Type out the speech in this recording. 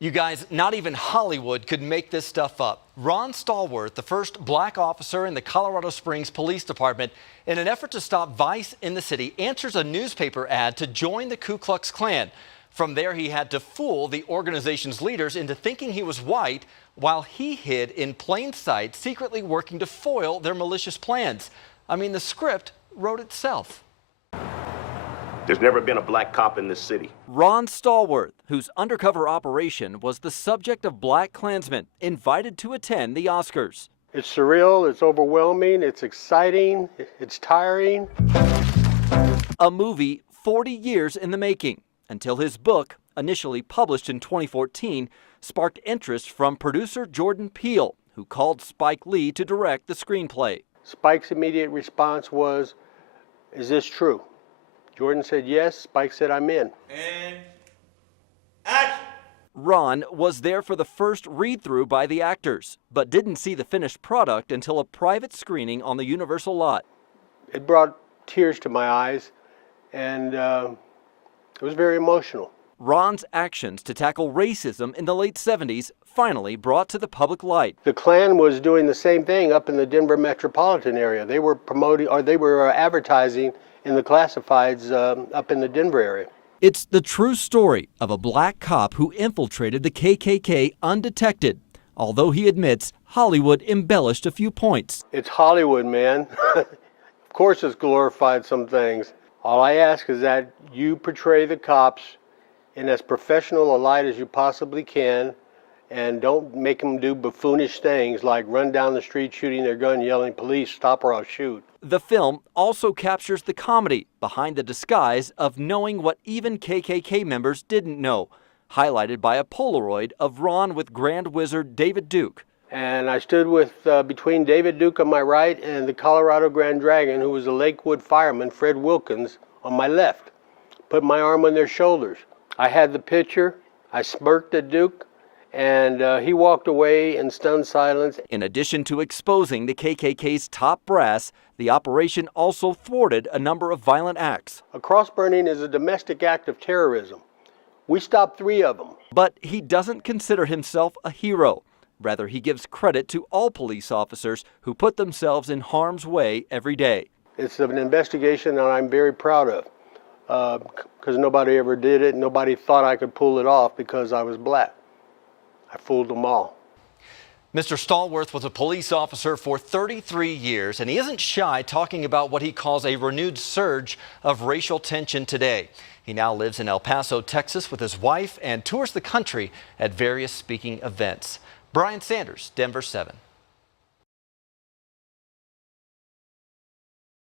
You guys, not even Hollywood could make this stuff up. Ron Stallworth, the first black officer in the Colorado Springs Police Department, in an effort to stop vice in the city, answers a newspaper ad to join the Ku Klux Klan. From there, he had to fool the organization's leaders into thinking he was white while he hid in plain sight, secretly working to foil their malicious plans. I mean, the script wrote itself. There's never been a black cop in this city. Ron Stallworth, whose undercover operation was the subject of black Klansmen, invited to attend the Oscars. It's surreal, it's overwhelming, it's exciting, it's tiring. A movie 40 years in the making, until his book, initially published in 2014, sparked interest from producer Jordan Peele, who called Spike Lee to direct the screenplay. Spike's immediate response was, "Is this true?" Jordan said yes. Spike said, "I'm in." And action! Ron was there for the first read-through by the actors, but didn't see the finished product until a private screening on the Universal lot. It brought tears to my eyes, and it was very emotional. Ron's actions to tackle racism in the late 70s finally brought to the public light. The Klan was doing the same thing up in the Denver metropolitan area. They were promoting, or they were advertising in the classifieds up in the Denver area. It's the true story of a black cop who infiltrated the KKK undetected, although he admits Hollywood embellished a few points. It's Hollywood, man. Of course it's glorified some things. All I ask is that you portray the cops in as professional a light as you possibly can, and don't make them do buffoonish things like run down the street shooting their gun, yelling, "Police, stop or I'll shoot." The film also captures the comedy behind the disguise of knowing what even KKK members didn't know, highlighted by a Polaroid of Ron with Grand Wizard David Duke. And I stood with between David Duke on my right and the Colorado Grand Dragon, who was a Lakewood fireman, Fred Wilkins, on my left. Put my arm on their shoulders. I had the picture. I smirked at Duke, and he walked away in stunned silence. In addition to exposing the KKK's top brass, the operation also thwarted a number of violent acts. A cross burning is a domestic act of terrorism. We stopped 3 of them. But he doesn't consider himself a hero. Rather, he gives credit to all police officers who put themselves in harm's way every day. It's an investigation that I'm very proud of, because nobody ever did it. Nobody thought I could pull it off because I was black. I fooled them all. Mr. Stallworth was a police officer for 33 years, and he isn't shy talking about what he calls a renewed surge of racial tension today. He now lives in El Paso, Texas with his wife and tours the country at various speaking events. Brian Sanders, Denver 7.